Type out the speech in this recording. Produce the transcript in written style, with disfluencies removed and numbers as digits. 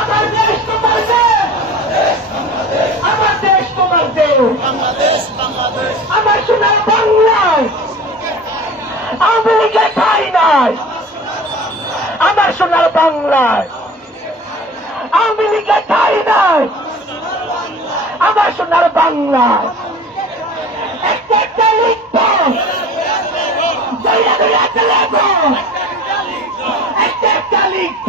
আমার দেশ তোমার দেশ, আমার দেশ তোমার দেশ, আমার সোনার বাংলায় আওয়ামী লীগের ঠাঁই নাই। আমার সোনার বাংলায় আওয়ামী লীগের ঠাঁই নাই। আমার সোনার বাংলায় একটা একটা লিখব, একটা একটা লিখব।